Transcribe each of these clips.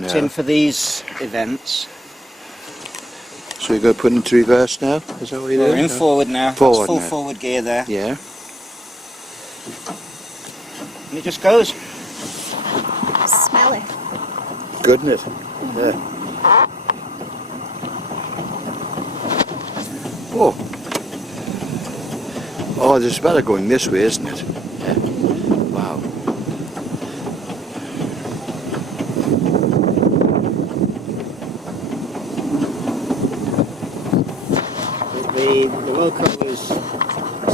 roped in for these events. So you're going to put it into reverse now? Is that what you're doing? We're in forward now. Forward That's full now. forward gear there. Yeah. And it just goes. Smell it. Good, isn't it? Yeah. Oh. Oh, there's better going this way, isn't it? Yeah. Wow. The loco is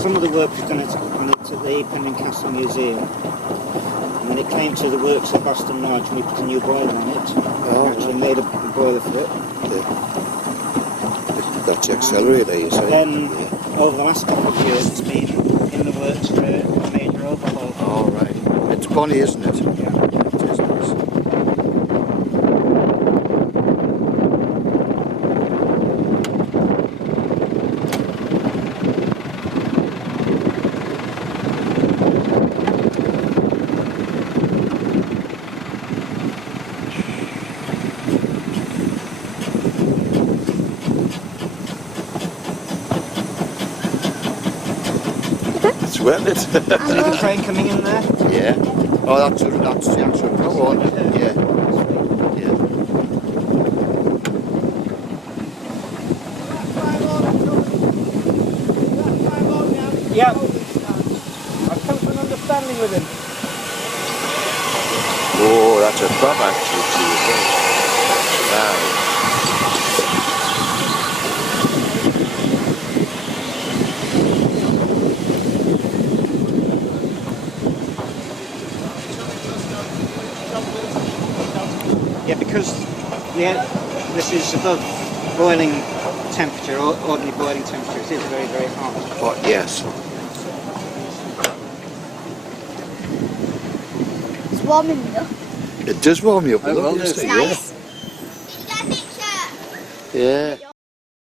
some of the work we've done on it at the Pending Castle Museum. And when it came to the works at Boston Lodge, we put a new boiler on it. Oh, Actually made a boiler for it. yeah. That's the accelerator, you say? Then yeah. over the last couple of years, it's been in the works for a major overhaul. Oh, right. It's bonny, isn't it? Yeah. It is nice. It's wet, isn't it? See the train coming in there? Yeah. Oh, that's the actual power on it. Yeah. Yeah. Yeah. I've come to an understanding with him. Oh, that's a prop actually too. Wow. Yeah, because this is above boiling temperature, or ordinary boiling temperature, it is very, very hot. Oh, yes. It's warming me up. It does warm you up a I will little, do. doesn't it? Nice. Yeah. Yeah.